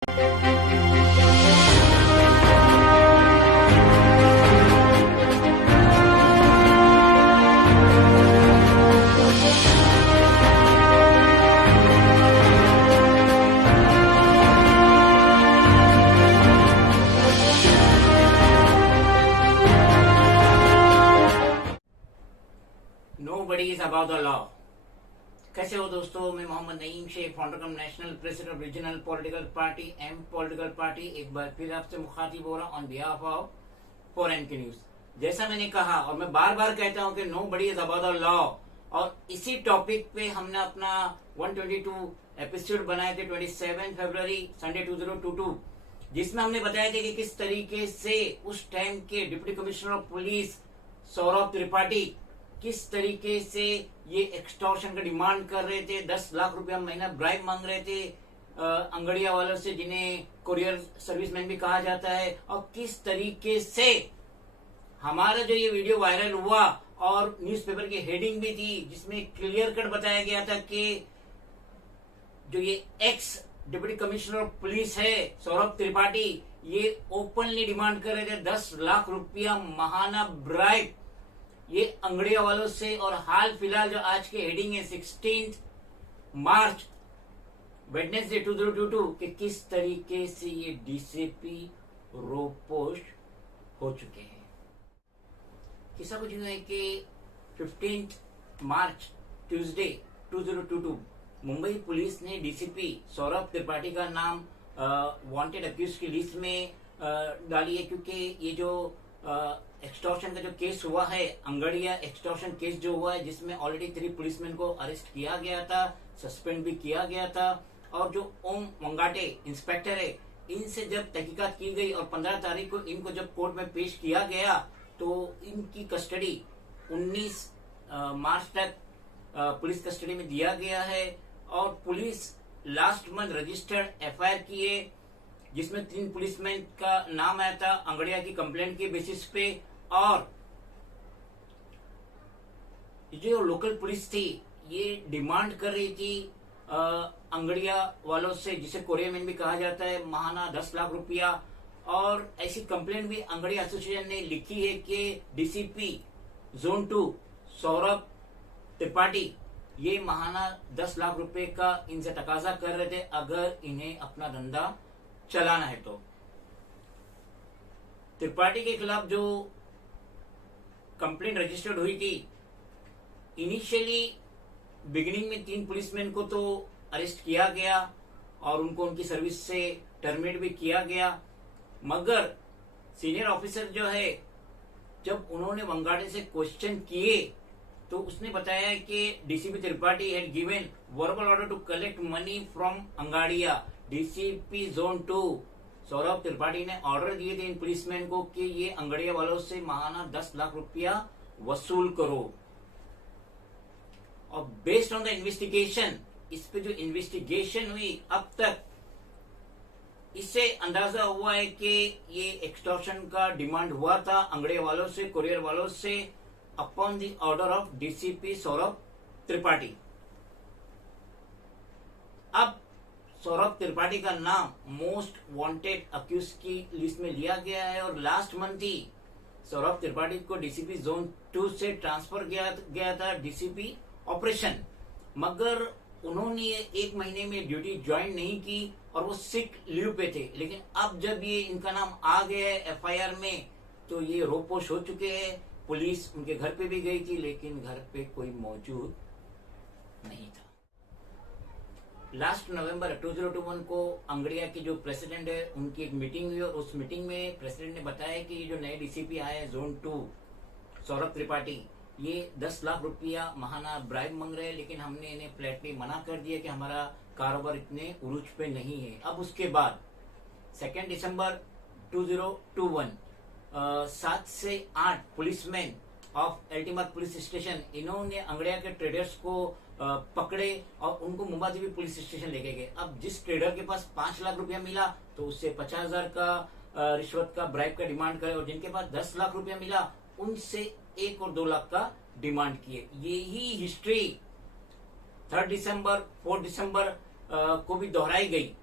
Nobody is above the law. कैसे हो दोस्तों, मैं Mohammad Naeem Shaikh, founder cum national president of regional political party M political party, एक बार फिर आपसे मुखातिब हो रहा हूँ ऑन बिहाफ ऑफ फॉरेन की न्यूज। जैसा मैंने कहा और मैं बार बार कहता हूँ कि nobody is about the law, और इसी टॉपिक पे हमने अपना 122 एपिसोड बनाए थे 27 फरवरी संडे 2022, जिसमें हमने बताया था कि किस तरीके से उस टाइम के deputy commissioner of police Saurabh Tripathi किस तरीके से ये एक्सटॉर्शन का डिमांड कर रहे थे, 10 लाख रुपया महीना ब्राइब मांग रहे थे अंगड़िया वालों से, जिन्हें कुरियर सर्विसमैन भी कहा जाता है, और किस तरीके से हमारा जो ये वीडियो वायरल हुआ और न्यूज़पेपर की हेडिंग भी थी जिसमें क्लियर कट बताया गया था कि जो ये x deputy commissioner of police है सौरभ त्रिपाठी, ये ओपनली डिमांड कर रहे थे 10 लाख रुपया महाना ब्राइब ये अंगड़िया वालों से। और हाल फिलहाल जो आज के हेडिंग है 16 मार्च वेडनेसडे 2022 कि किस तरीके से ये डीसीपी रोपोश हो चुके हैं। किस्सा कुछ यूं है कि 15 मार्च ट्यूसडे 2022 मुंबई पुलिस ने डीसीपी सौरभ त्रिपाठी का नाम वांटेड अक्यूज की लिस्ट में डाली है, क्योंकि ये जो एक्सटॉर्शन का जो केस हुआ है, अंगड़िया एक्सटॉर्शन केस जो हुआ है, जिसमें ऑलरेडी 3 पुलिसमैन को अरेस्ट किया गया था, सस्पेंड भी किया गया था, और जो ओम वंगाटे इंस्पेक्टर है, इनसे जब तहकीकात की गई और 15 तारीख को इनको जब कोर्ट में पेश किया गया तो इनकी कस्टडी 19 मार्च तक पुलिस कस्टडी में दिया गया है। और police last month registered FIR की है जिसमें 3 पुलिसमैन का नाम आया था अंगड़िया की कंप्लेंट के बेसिस पे, और जो लोकल पुलिस थी ये डिमांड कर रही थी अंगड़िया वालों से, जिसे कोरियरमैन भी कहा जाता है, महाना 10 लाख रुपया। और ऐसी कंप्लेंट भी अंगड़िया एसोसिएशन ने लिखी है कि डीसीपी जोन 2 सौरभ त्रिपाठी ये महाना 10 लाख रुपए का इनसे तकाजा कर रहे थे अगर इन्हें अपना धंधा चलाना है तो। त्रिपाठी के खिलाफ जो कंप्लेंट रजिस्टर्ड हुई थी, इनिशियली बिगिनिंग में 3 पुलिसमैन को तो अरेस्ट किया गया और उनको उनकी सर्विस से टर्मिनेट भी किया गया, मगर सीनियर ऑफिसर जो है जब उन्होंने वंगाड़े से क्वेश्चन किए तो उसने बताया कि DCP Tripathi had given verbal order to collect money from angadia. DCP zone 2 Saurabh Tripathi ने ऑर्डर दिए थे इन पुलिसमैन को कि ये अंगड़िया वालों से महाना 10 लाख रुपया वसूल करो। और बेस्ड ऑन द इन्वेस्टिगेशन, इस पे जो इन्वेस्टिगेशन हुई अब तक, इससे अंदाजा हुआ है कि ये एक्सटॉर्शन का डिमांड हुआ था अंगड़िया वालों से, कुरियर वालों से, upon the order of DCP Saurabh Tripathi. अब सौरभ त्रिपाठी का नाम मोस्ट वांटेड अक्यूज की लिस्ट में लिया गया है और लास्ट मंथ ही सौरभ त्रिपाठी को डीसीपी जोन 2 से ट्रांसफर गया था डीसीपी ऑपरेशन, मगर उन्होंने 1 महीने में ड्यूटी ज्वाइन नहीं की और वो सिक लीव पे थे। लेकिन अब जब ये इनका नाम आ गया है एफआईआर में तो ये रोपोश हो चुके हैं। पुलिस उनके घर पे भी गई थी लेकिन घर पे कोई मौजूद नहीं था। लास्ट नवंबर 2021 को अंगड़िया के जो प्रेसिडेंट है उनकी एक मीटिंग हुई और उस मीटिंग में प्रेसिडेंट ने बताया कि जो नए डीसीपी आए हैं जोन 2 सौरभ त्रिपाठी, ये 10 लाख रुपया महाना ब्राइब मांग रहे हैं, लेकिन हमने इन्हें फ्लैटली मना कर दिया कि हमारा कारोबार इतने उरूज पे नहीं है। अब उसके बाद 2 दिसंबर 2021 7 से 8 पुलिसमैन ऑफ अल्टीमत पुलिस स्टेशन, इन्होंने अंगड़िया के ट्रेडर्स को पकड़े और उनको मुंबादेवी पुलिस स्टेशन लेके गए। अब जिस ट्रेडर के पास 5 लाख रुपया मिला तो उससे 50,000 का रिश्वत का ब्राइब का डिमांड करे, और जिनके पास 10 लाख रुपया मिला उनसे 1 और 2 लाख का डिमांड किए। यही हिस्ट्री 3 दिसंबर 4 दिसंबर को भी दोहराई गई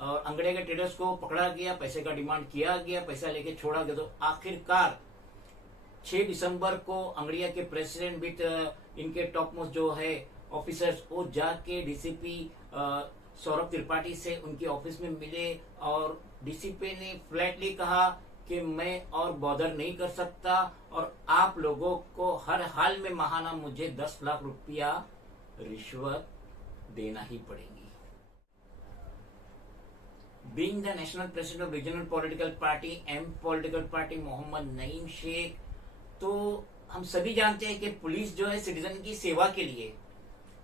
और अंगड़े के ट्रेडर्स को पकड़ा गया, पैसे का डिमांड किया गया, पैसा लेके छोड़ा गया। तो आखिरकार 6 दिसंबर को अंगड़िया के प्रेसिडेंट विद इनके टॉप मोस्ट जो है ऑफिसर्स, वो जाके डीसीपी सौरभ त्रिपाठी से उनके ऑफिस में मिले और डीसीपी ने फ्लैटली कहा कि मैं और बॉदर नहीं कर सकता और आप लोगों को हर हाल में महाना मुझे 10 लाख रुपया रिश्वत देना ही पड़ेगी। Being the national president of regional political party M political party Mohammad Naeem Shaikh, तो हम सभी जानते हैं कि पुलिस जो है सिटीजन की सेवा के लिए,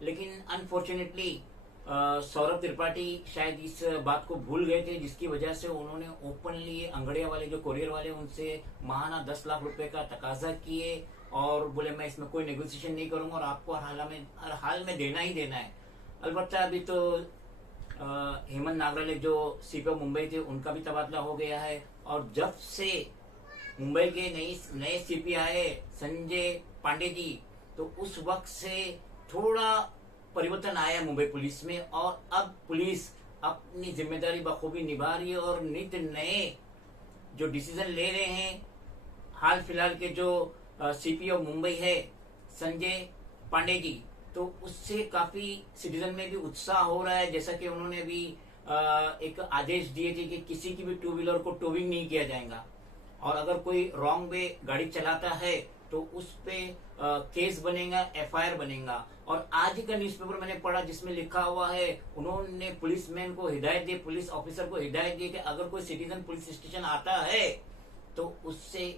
लेकिन अनफॉर्चुनेटली सौरभ त्रिपाठी शायद इस बात को भूल गए थे, जिसकी वजह से उन्होंने ओपनली अंगड़िया वाले जो कोरियर वाले उनसे महाना 10 लाख रुपए का तकाजा किए और बोले मैं इसमें कोई नेगोशिएशन नहीं करूंगा और आपको हर हाल में देना ही देना है। अलबत्ता अभी तो हेमंत नागराले जो सीपीओ मुंबई थे उनका भी तबादला हो गया है और जब से मुंबई के नए सीपी आए संजय पांडे जी, तो उस वक्त से थोड़ा परिवर्तन आया मुंबई पुलिस में और अब पुलिस अपनी जिम्मेदारी बखूबी निभा रही है और नित्य नए जो डिसीजन ले रहे हैं। हाल फिलहाल के जो सीपीओ मुंबई है संजय पांडे जी, तो उससे काफी सिटीजन में भी उत्साह हो रहा है। जैसा कि उन्होंने अभी एक आदेश दिए थे कि किसी की भी टू व्हीलर को टोविंग नहीं किया जाएगा और अगर कोई रॉन्ग वे गाड़ी चलाता है तो उस पे केस बनेगा, एफआईआर बनेगा। और आज ही का न्यूज़पेपर मैंने पढ़ा जिसमें लिखा हुआ है, उन्होंने पुलिसमैन को हिदायत दी, पुलिस ऑफिसर को हिदायत दी कि अगर कोई सिटीजन पुलिस स्टेशन आता है तो उससे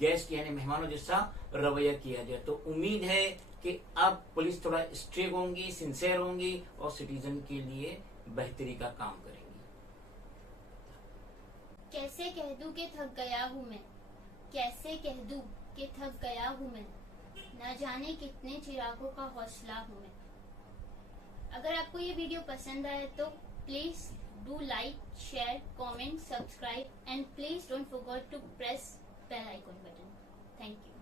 गेस्ट यानी मेहमानों जैसा रवैया किया जाए। तो उम्मीद है कि अब पुलिस थोड़ा स्ट्रिक्ट होंगी, सिंसियर होंगी और सिटीजन के लिए बेहतरी का काम करेंगी। कैसे कह दूं कि थक गया हूँ मैं, कैसे कह दूं कि थक गया हूँ मैं, न जाने कितने चिरागों का हौसला हूँ मैं। अगर आपको ये वीडियो पसंद आए तो please do like, share, comment, subscribe and please don't forget to press bell icon button. Thank you.